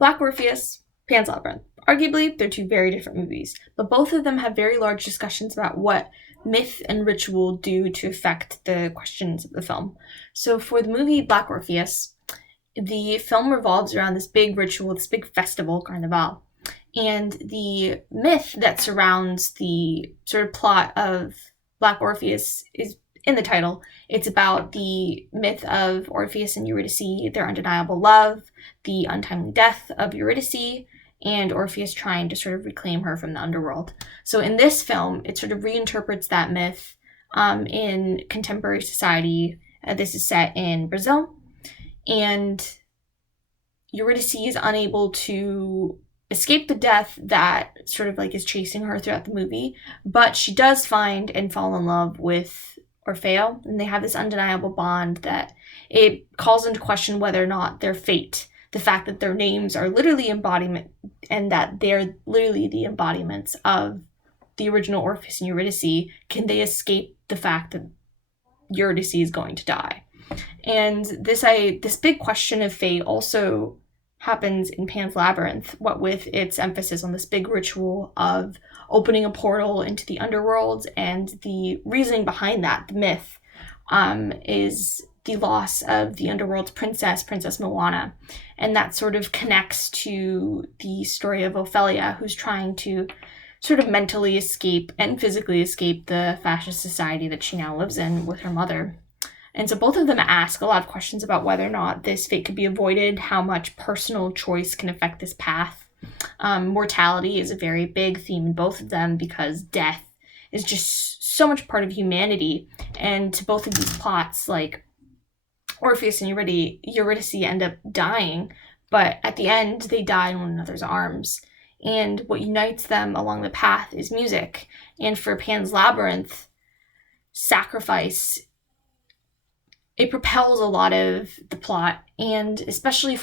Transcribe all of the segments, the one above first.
Black Orpheus, Pan's Labyrinth. Arguably, they're two very different movies, but both of them have very large discussions about what myth and ritual do to affect the questions of the film. So for the movie Black Orpheus, the film revolves around this big ritual, this big festival, Carnival. And the myth that surrounds the sort of plot of Black Orpheus is in the title. It's about the myth of Orpheus and Eurydice, their undeniable love, the untimely death of Eurydice, and Orpheus trying to sort of reclaim her from the underworld. So in this film, it sort of reinterprets that myth in contemporary society. This is set in Brazil, and Eurydice is unable to escape the death that sort of like is chasing her throughout the movie, but she does find and fall in love with Orfeo, and they have this undeniable bond that it calls into question whether or not their fate, the fact that their names are literally embodiment and that they're literally the embodiments of the original Orpheus and Eurydice, can they escape the fact that Eurydice is going to die? And this big question of fate also happens in Pan's Labyrinth, what with its emphasis on this big ritual of opening a portal into the underworld, and the reasoning behind that, the myth, is the loss of the underworld's Princess Moana. And that sort of connects to the story of Ophelia, who's trying to sort of mentally escape and physically escape the fascist society that she now lives in with her mother. And so both of them ask a lot of questions about whether or not this fate could be avoided, how much personal choice can affect this path. Mortality is a very big theme in both of them because death is just so much part of humanity. And to both of these plots, like Orpheus and Eurydice end up dying, but at the end they die in one another's arms. And what unites them along the path is music. And for Pan's Labyrinth, sacrifice, it propels a lot of the plot, and especially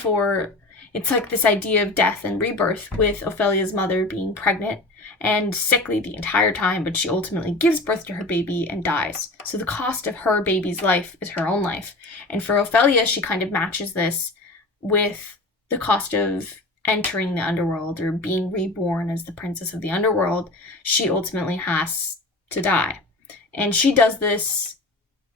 it's like this idea of death and rebirth, with Ophelia's mother being pregnant and sickly the entire time, but she ultimately gives birth to her baby and dies. So the cost of her baby's life is her own life. And for Ophelia, she kind of matches this with the cost of entering the underworld or being reborn as the princess of the underworld. She ultimately has to die. And she does this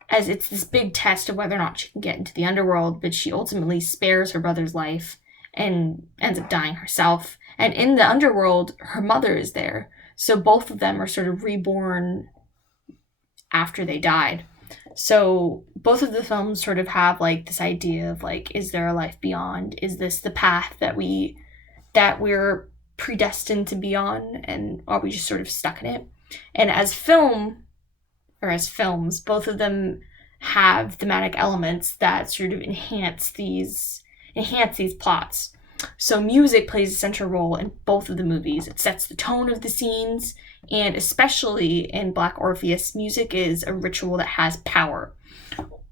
as it's this big test of whether or not she can get into the underworld, but she ultimately spares her brother's life and ends up dying herself. And in the underworld, her mother is there. So both of them are sort of reborn after they died. So both of the films sort of have like this idea of like, is there a life beyond? Is this the path that we're predestined to be on? And are we just sort of stuck in it? And as films, both of them have thematic elements that sort of enhance these plots. So music plays a central role in both of the movies. It sets the tone of the scenes, and especially in Black Orpheus, music is a ritual that has power.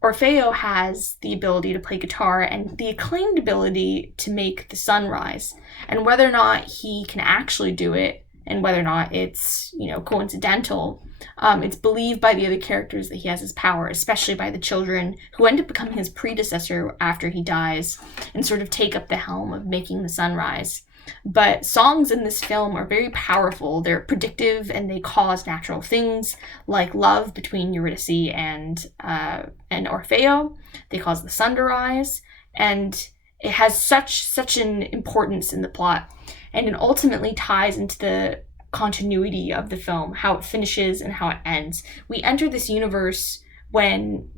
Orfeo has the ability to play guitar and the acclaimed ability to make the sun rise. And whether or not he can actually do it, and whether or not it's, coincidental, it's believed by the other characters that he has his power, especially by the children who end up becoming his predecessor after he dies and sort of take up the helm of making the sun rise. But songs in this film are very powerful. They're predictive and they cause natural things like love between Eurydice and Orfeo. They cause the sun to rise, and it has such an importance in the plot. And it ultimately ties into the continuity of the film, how it finishes and how it ends. We enter this universe when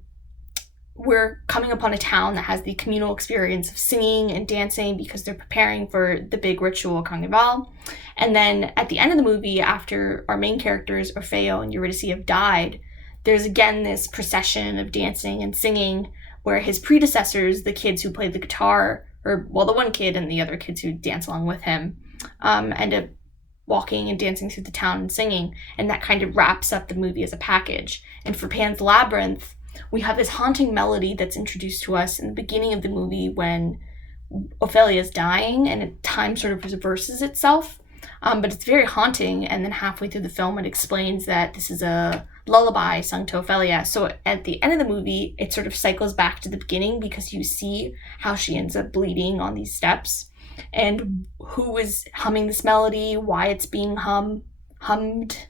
we're coming upon a town that has the communal experience of singing and dancing because they're preparing for the big ritual Carnival. And then at the end of the movie, after our main characters, Orfeo and Eurydice, have died, there's again this procession of dancing and singing where his predecessors, the kids who played the guitar, the one kid and the other kids who dance along with him, end up walking and dancing through the town and singing, and that kind of wraps up the movie as a package. And for Pan's Labyrinth, we have this haunting melody that's introduced to us in the beginning of the movie when Ophelia's dying, and time sort of reverses itself, but it's very haunting, and then halfway through the film it explains that this is a lullaby sung to Ophelia. So at the end of the movie, it sort of cycles back to the beginning because you see how she ends up bleeding on these steps. and who is humming this melody, why it's being hummed.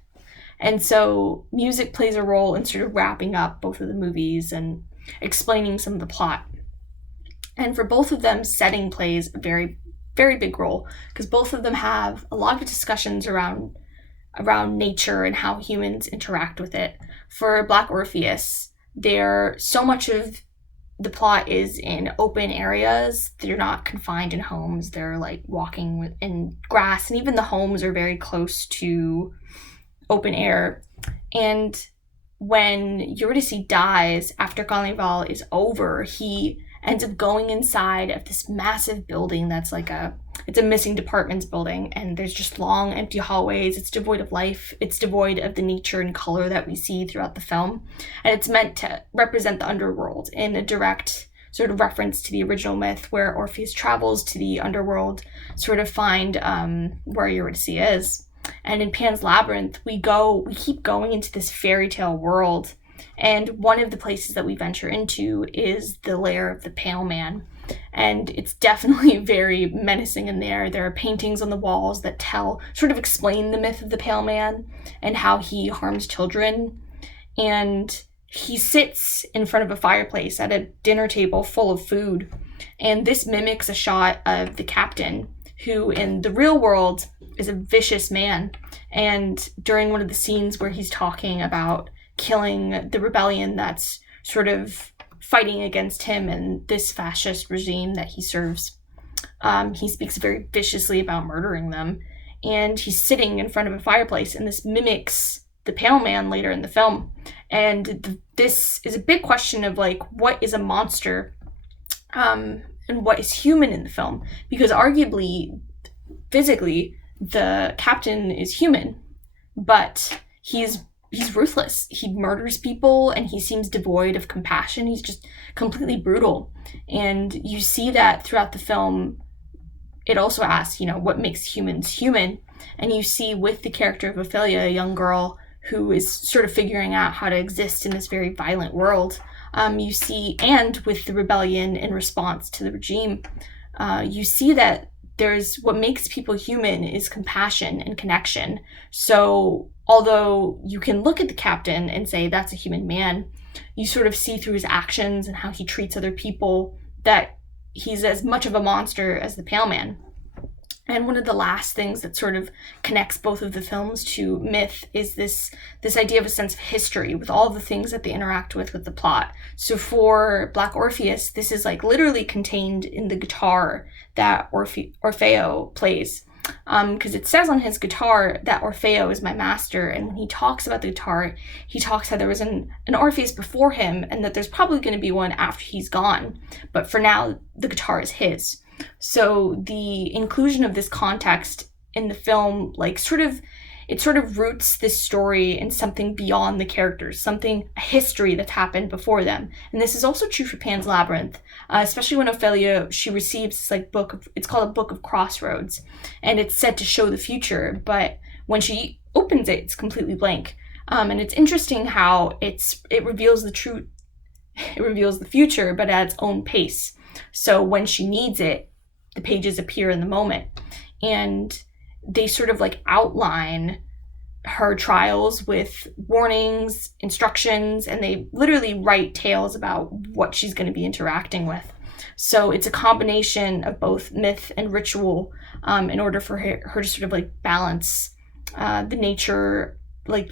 And so music plays a role in sort of wrapping up both of the movies and explaining some of the plot. And for both of them, setting plays a very, very big role, because both of them have a lot of discussions around nature and how humans interact with it. For Black Orpheus, so much of the plot is in open areas. They're not confined in homes. They're like walking in grass, and even the homes are very close to open air. And when Eurydice dies after Carnival is over, he ends up going inside of this massive building that's like it's a missing departments building, and there's just long empty hallways. It's devoid of life. It's devoid of the nature and color that we see throughout the film. And it's meant to represent the underworld in a direct sort of reference to the original myth, where Orpheus travels to the underworld, sort of find where Eurydice is. And in Pan's Labyrinth, we keep going into this fairy tale world. And one of the places that we venture into is the lair of the Pale Man. And it's definitely very menacing in there. There are paintings on the walls that sort of explain the myth of the Pale Man and how he harms children. And he sits in front of a fireplace at a dinner table full of food. And this mimics a shot of the captain, who in the real world is a vicious man. And during one of the scenes where he's talking about killing the rebellion that's sort of fighting against him and this fascist regime that he serves, he speaks very viciously about murdering them. And he's sitting in front of a fireplace, and this mimics the Pale Man later in the film. And this is a big question of like, what is a monster and what is human in the film? Because arguably, physically, the captain is human, but he's ruthless. He murders people, and he seems devoid of compassion. He's just completely brutal. And you see that throughout the film. It also asks, what makes humans human? And you see with the character of Ophelia, a young girl who is sort of figuring out how to exist in this very violent world. You see, and with the rebellion in response to the regime, you see that what makes people human is compassion and connection. So although you can look at the captain and say that's a human man, you sort of see through his actions and how he treats other people that he's as much of a monster as the Pale Man. And one of the last things that sort of connects both of the films to myth is this idea of a sense of history with all of the things that they interact with the plot. So for Black Orpheus, this is like literally contained in the guitar that Orfeo plays. Because it says on his guitar that Orfeo is my master, and when he talks about the guitar, he talks how there was an Orpheus before him, and that there's probably going to be one after he's gone. But for now, the guitar is his. So the inclusion of this context in the film, it sort of roots this story in something beyond the characters, a history that's happened before them. And this is also true for Pan's Labyrinth, especially when Ophelia, she receives this it's called a Book of Crossroads, and it's said to show the future, but when she opens it, it's completely blank. And it's interesting how it reveals the future, but at its own pace. So when she needs it, the pages appear in the moment, and they sort of outline her trials with warnings, instructions, and they literally write tales about what she's going to be interacting with. So it's a combination of both myth and ritual in order for her to sort of balance the nature,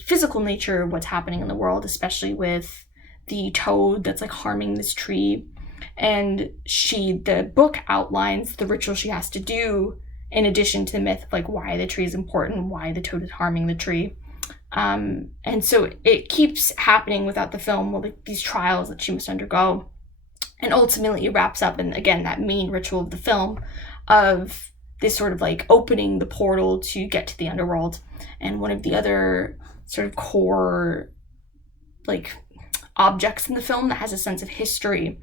physical nature of what's happening in the world, especially with the toad that's harming this tree. And the book outlines the ritual she has to do in addition to the myth of why the tree is important, why the toad is harming the tree. And so it keeps happening without the film, these trials that she must undergo. And ultimately it wraps up in, again, that main ritual of the film of this sort of opening the portal to get to the underworld. And one of the other sort of core objects in the film that has a sense of history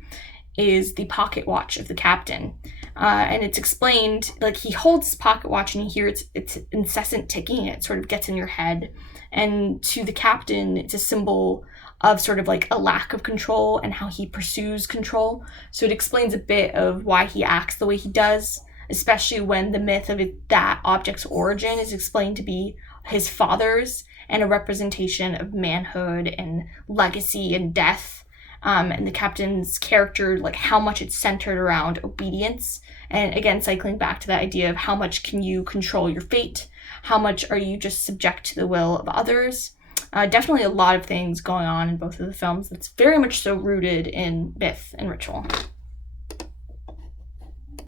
is the pocket watch of the captain. And it's explained, he holds his pocket watch and you hear its incessant ticking. It sort of gets in your head. And to the captain, it's a symbol of sort of a lack of control and how he pursues control. So it explains a bit of why he acts the way he does. especially when the myth of that object's origin is explained to be his father's and a representation of manhood and legacy and death. And the captain's character, like how much it's centered around obedience. And again, cycling back to that idea of how much can you control your fate? How much are you just subject to the will of others? Definitely a lot of things going on in both of the films that's very much so rooted in myth and ritual.